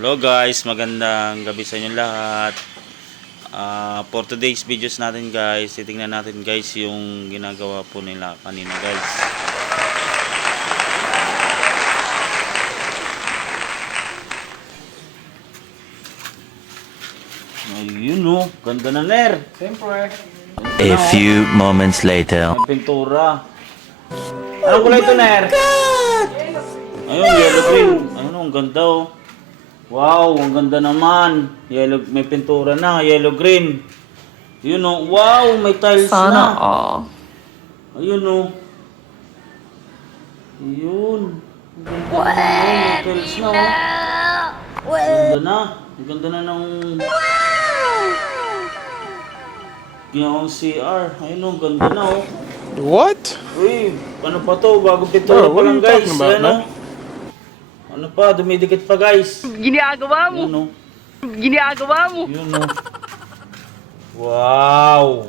Hello guys, magandang gabi sa inyo lahat. Ah, for today's videos natin guys, titingnan natin guys yung ginagawa po nila kanina guys. Ayun oh, ganda na ner. Siyempre. A few moments later. May pintura. Anong kulay ito, Ner? Ayun, yellow green. Ayun, ang ganda oh. Wow, ang ganda naman. Yellow, may pintura na, yellow green. Yun oh, wow, may tiles Sana na. all. Ayun oh. Ayun. Na, may tiles na oh. Ang ganda na. Ang ganda na ng... Ginawang CR. Ayun ang ganda na oh. What? Uy, ano pa to? Bagong pintura Oh, pa what lang guys. oh. Ano pa, dumidikit pa guys. Ginagawa mo. Yun oh. Ginagawa mo. Yun oh. Wow.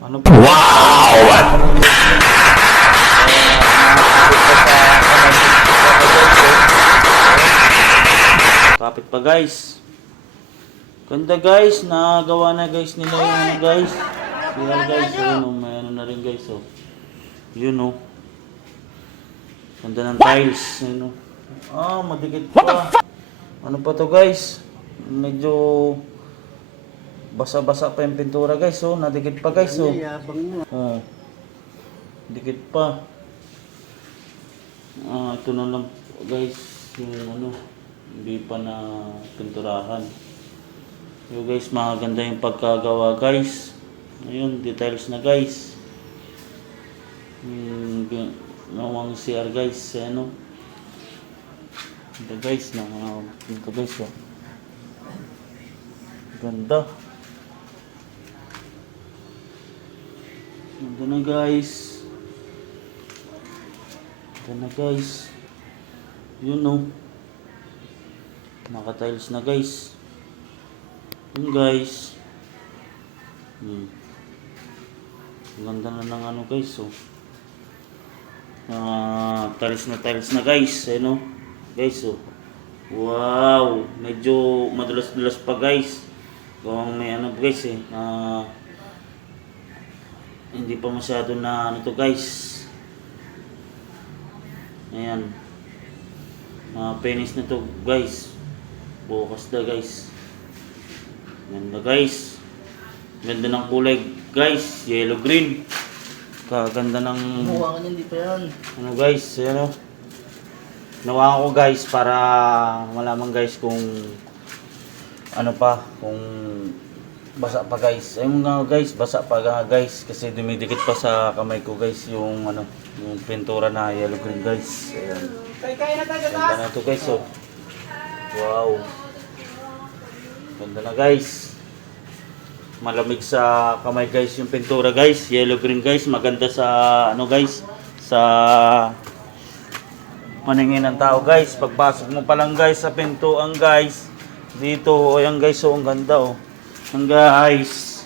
Ano pa? Wow! Kapit pa guys. Ganda guys, nagawa na guys nila yung ano guys. Kaya guys, yun oh, may ano na rin guys oh. Yun oh. Ganda ng tiles. Oh. Ah, madikit pa. Ano pa to guys? Medyo basa-basa pa yung pintura guys oh. Nadikit pa guys oh. Oh. Dikit pa. Ah, ito na lang guys yung ano hindi pa na pinturahan. Yo guys, maganda yung pagkagawa guys. Ayun, details na guys. Yung gi- nawang CR guys, eh, ano. Ito guys, na ito guys. Oh. Ganda. Ganda na guys. Ganda na guys. Yun oh. Naka-tiles na guys. Yun guys. Hmm. Ganda na ng ano guys oh. Ah, tiles na tiles na guys, eh no? Guys oh. Wow, medyo madulas-dulas pa guys. Kung may ano guys eh, ah, hindi pa masyado na ano to guys. Ayan. Ah, finish na to guys. Bukas na guys. Ganda guys. Ganda ng kulay guys. Yellow green. Kaganda ng... Hawakan yan, di pa yan. Ano guys, ano? Nawa ko guys para malaman guys kung ano pa, kung basa pa guys. Ayun nga guys, basa pa nga guys kasi dumidikit pa sa kamay ko guys yung ano, yung pintura na yellow green guys. Ayan. Ganda na to guys oh. Wow. Ganda na guys. Malamig sa kamay guys yung pintura guys. Yellow green guys. Maganda sa ano guys. Sa paningin ng tao guys. Pagpasok mo pa lang guys sa pintuan guys. Dito. O yan guys. Oh, ang ganda oh. Ang guys.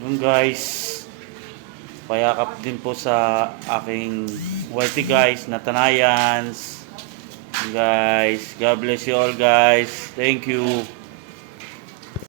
Yun guys. Payakap din po sa aking YT guys, Natanayans. Guys, God bless you all guys. Thank you.